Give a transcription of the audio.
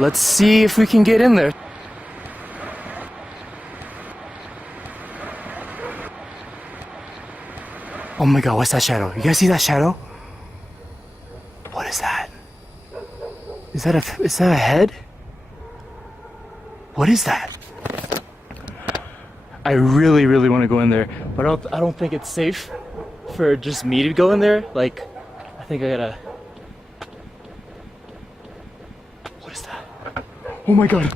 Let's see if we can get in there. Oh my god, what's that shadow? You guys see that shadow? What is that? Is that a head? What is that? I really, really want to go in there, but I don't think it's safe for just me to go in there. Like, I think I gotta... What is that? Oh my god.